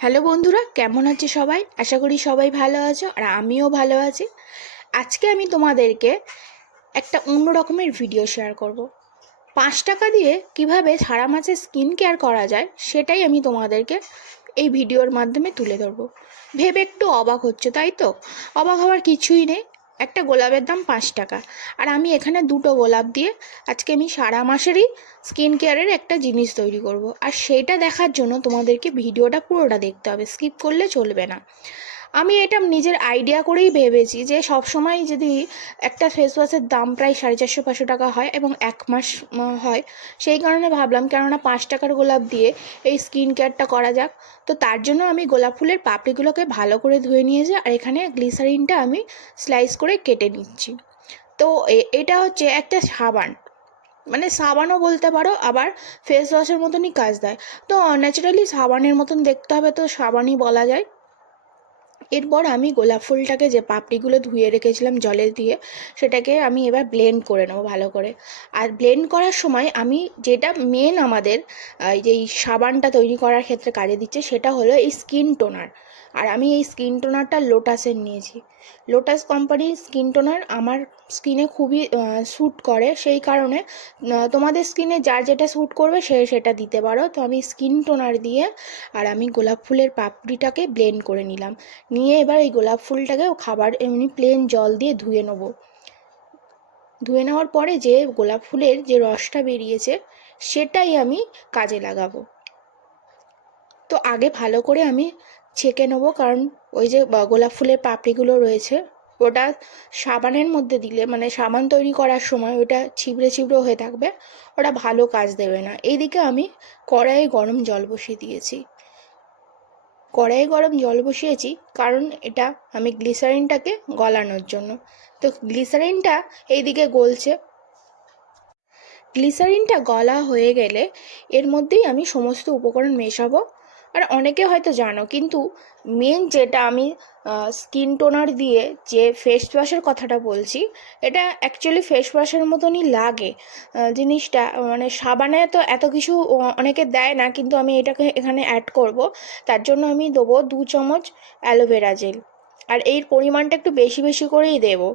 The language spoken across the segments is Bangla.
হ্যালো বন্ধুরা, কেমন আছে সবাই? আশা করি সবাই ভালো আছো আর আমিও ভালো আছি। আজকে আমি তোমাদেরকে একটা অন্য রকমের ভিডিও শেয়ার করব। 5 টাকা দিয়ে কিভাবে সারা মাসে স্কিন কেয়ার করা যায় সেটাই আমি তোমাদেরকে এই ভিডিওর মাধ্যমে তুলে ধরবো। ভেবে একটু অবাক হচ্ছে, তাই তো? অবাক হওয়ার কিছুই নেই। একটা গোলাপের দাম 5 টাকা, আর আমি এখানে দুটো গোলাপ দিয়ে আজকে আমি সারা মাসেরই স্কিন কেয়ারের একটা জিনিস তৈরি করব। আর সেইটা দেখার জন্য তোমাদেরকে ভিডিওটা পুরোটা দেখতে হবে, স্কিপ করলে চলবে না। আমি এটা নিজের আইডিয়া করেই ভেবেছি যে সব সময় যদি একটা ফেস ওয়াশের দাম প্রায় 450-500 টাকা হয় এবং 1 মাস হয়, সেই কারণে ভাবলাম কেননা 5 টাকার গোলাপ দিয়ে এই স্কিন কেয়ারটা করা যাক। তো তার জন্য আমি গোলাপ ফুলের পাপড়িগুলোকে ভালো করে ধুয়ে নিয়েছি, আর এখানে গ্লিসারিনটা আমি স্লাইস করে কেটে নিচ্ছি। তো এটা হচ্ছে একটা সাবান, মানে সাবানও বলতে পারো, আবার ফেস ওয়াশের মতনই কাজ দেয়। তো ন্যাচারালি সাবানের মতন দেখতে হবে, তো সাবানই বলা যায়। এরপর আমি গোলাপ ফুলটাকে যে পাপড়িগুলো ধুয়ে রেখেছিলাম জলে দিয়ে, সেটাকে আমি এবার ব্লেন্ড করে নেবো ভালো করে। আর ব্লেন্ড করার সময় আমি যেটা মেন আমাদের এই সাবানটা তৈরি করার ক্ষেত্রে কাজে দিচ্ছে সেটা হলো এই স্কিন টোনার। আর আমি এই স্কিন টোনারটা লোটাসের নিয়েছি। লোটাস কোম্পানির স্কিন টোনার আমার স্কিনে খুবই স্যুট করে, সেই কারণে তোমাদের স্কিনে যার যেটা স্যুট করবে সে সেটা দিতে পারো। তো আমি স্কিন টোনার দিয়ে আর আমি গোলাপ ফুলের পাপড়িটাকে ব্লেন্ড করে নিলাম। নিয়ে এবার এই গোলাপ ফুলটাকে খাবার এমনি প্লেন জল দিয়ে ধুয়ে নেব। ধুয়ে নেওয়ার পরে যে গোলাপ ফুলের যে রসটা বেরিয়েছে সেটাই আমি কাজে লাগাবো। তো আগে ভালো করে আমি ছেঁকে নেবো, কারণ ওই যে গোলাপ ফুলের পাপড়িগুলো রয়েছে ওটা সাবানের মধ্যে দিলে, মানে সাবান তৈরি করার সময় ওটা ছিবড়ে ছিবড়ে হয়ে থাকবে, ওটা ভালো কাজ দেবে না। এইদিকে আমি কড়াইয়ে গরম জল বসিয়ে দিয়েছি। কড়াইয়ে গরম জল বসিয়েছি কারণ এটা আমি গ্লিসারিনটাকে গলানোর জন্য। তো গ্লিসারিনটা এইদিকে গলছে। গ্লিসারিনটা গলা হয়ে গেলে এর মধ্যেই আমি সমস্ত উপকরণ মেশাবো। আর অনেকে হয়তো জানো, কিন্তু মেন যেটা আমি স্কিন টোনার দিয়ে যে ফেস ওয়াশের কথাটা বলছি, এটা অ্যাকচুয়ালি ফেস ওয়াশের মতনই লাগে জিনিসটা। মানে সাবানে তো এত কিছু অনেকে দেয় না, কিন্তু আমি এটাকে এখানে অ্যাড করব। তার জন্য আমি দেবো 2 চামচ অ্যালোভেরা জেল। আর এর পরিমাণটা একটু বেশি বেশি করেই দেবো।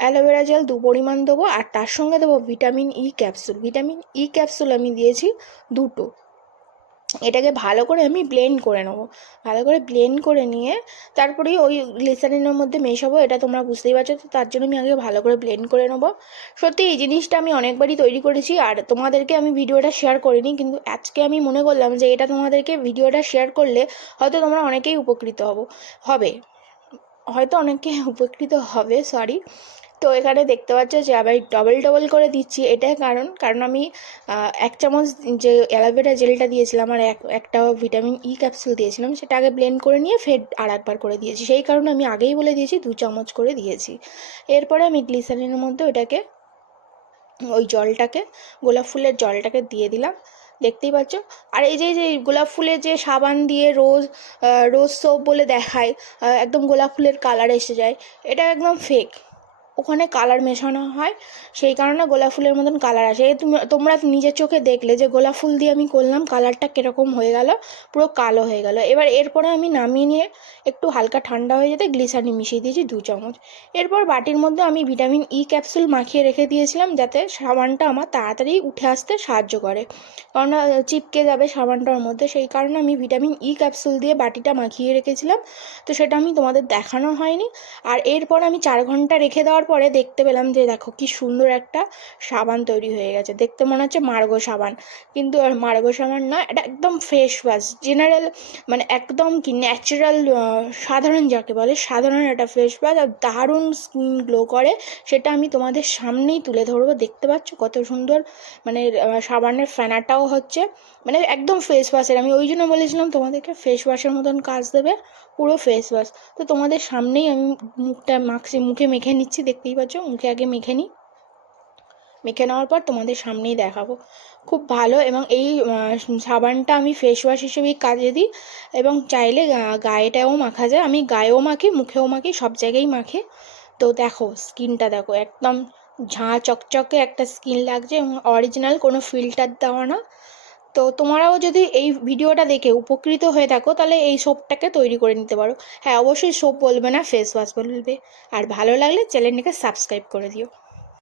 অ্যালোভেরা জেল 2 পরিমাণ দেবো, আর তার সঙ্গে দেবো vitamin E capsule. Vitamin E capsule আমি দিয়েছি 2টো। এটাকে ভালো করে আমি ব্লেন্ড করে নেবো। ভালো করে ব্লেন্ড করে নিয়ে তারপরেই ওই গ্লিসারিনের মধ্যে মেশাবো, এটা তোমরা বুঝতেই পারছো। তো তার জন্য আমি আগে ভালো করে ব্লেন্ড করে নেবো। সত্যি এই জিনিসটা আমি অনেকবারই তৈরি করেছি আর তোমাদেরকে আমি ভিডিওটা শেয়ার করিনি, কিন্তু আজকে আমি মনে করলাম যে এটা তোমাদেরকে ভিডিওটা শেয়ার করলে হয়তো তোমরা অনেকেই উপকৃত হবে। হয়তো অনেকে উপকৃত হবে, সরি। তো এখানে দেখতে পাচ্ছ যে আবার ডবল ডবল করে দিচ্ছি। এটাই কারণ আমি 1 চামচ যে অ্যালোভেরা জেলটা দিয়েছিলাম আর একটা ভিটামিন ই ক্যাপসুল দিয়েছিলাম, সেটা আগে ব্লেন্ড করে নিয়ে ফের আর একবার করে দিয়েছি। সেই কারণে আমি আগেই বলে দিয়েছি 2 চামচ করে দিয়েছি। এরপরে আমি গ্লিসারিনের মধ্যে ওটাকে, ওই জলটাকে, গোলাপ ফুলের জলটাকে দিয়ে দিলাম। দেখতেই পাচ্ছ। আর এই যে যে গোলাপ ফুলের যে সাবান দিয়ে রোজ রোজ সোপ বলে দেখায়, একদম গোলাপ ফুলের কালার এসে যায়, এটা একদম ফেক। ওখানে কালার মেশানো হয়, সেই কারণে গোলাপ ফুলের মতন কালার আসে। তোমরা নিজের চোখে দেখলে যে গোলাপ ফুল দিয়ে আমি করলাম, কালারটা কীরকম হয়ে গেল, পুরো কালো হয়ে গেল। এবার এরপরে আমি নামিয়ে নিয়ে একটু হালকা ঠান্ডা হয়ে যেতে গ্লিসারিন মিশিয়ে দিয়েছি 2 চামচ। এরপর বাটির মধ্যে আমি ভিটামিন ই ক্যাপসুল মাখিয়ে রেখে দিয়েছিলাম, যাতে সাবানটা আমার তাড়াতাড়ি উঠে আসতে সাহায্য করে, কারণ চিপকে যাবে সাবানটার মধ্যে। সেই কারণে আমি ভিটামিন ই ক্যাপসুল দিয়ে বাটিটা মাখিয়ে রেখেছিলাম। তো সেটা আমি তোমাদের দেখানো হয়নি। আর এরপর আমি 4 ঘন্টা রেখে দেওয়ার পরে দেখতে পেলাম যে দেখো কি সুন্দর একটা সাবান তৈরি হয়ে গেছে। দেখতে মনে হচ্ছে মার্গো সাবান, কিন্তু আর মার্গো সাবান না, এটা একদম ফেস ওয়াশ জেনারেল, মানে একদম কি ন্যাচারাল, সাধারণ যাকে বলে সাধারণ একটা ফেস ওয়াশ, আর দারুণ স্কিন গ্লো করে। সেটা আমি তোমাদের সামনেই তুলে ধরবো। দেখতে পাচ্ছ কত সুন্দর, মানে সাবানের ফেনাটাও হচ্ছে, মানে একদম ফেস ওয়াশের। আমি ওই জন্য বলেছিলাম তোমাদেরকে ফেস ওয়াশের মতন কাজ দেবে, পুরো ফেস ওয়াশ। তো তোমাদের সামনেই আমি মুখে মেখে নিচ্ছি, দেখতেই পাচ্ছ। মুখে আগে মেখে নিই, মেখে নেওয়ার পর তোমাদের সামনেই দেখাবো। খুব ভালো, এবং এই সাবানটা আমি ফেস ওয়াশ হিসেবেই কাজে দিই, এবং চাইলে গায়েটাও মাখা যায়। আমি গায়েও মাখি, মুখেও মাখি, সব জায়গায় মাখি। তো দেখো স্কিনটা দেখো, একদম ঝাঁ চকচকে একটা স্কিন লাগছে, এবং অরিজিনাল, কোনো ফিল্টার দেওয়া না। তো তোমরাও যদি এই ভিডিওটা দেখে উপকৃত হয়ে থাকো তাহলে এই সোপটাকে তৈরি করে নিতে পারো। হ্যাঁ, অবশ্যই সোপ বলবে না, ফেস ওয়াশ বলবে। আর ভালো লাগলে চ্যানেলটিকে সাবস্ক্রাইব করে দিও।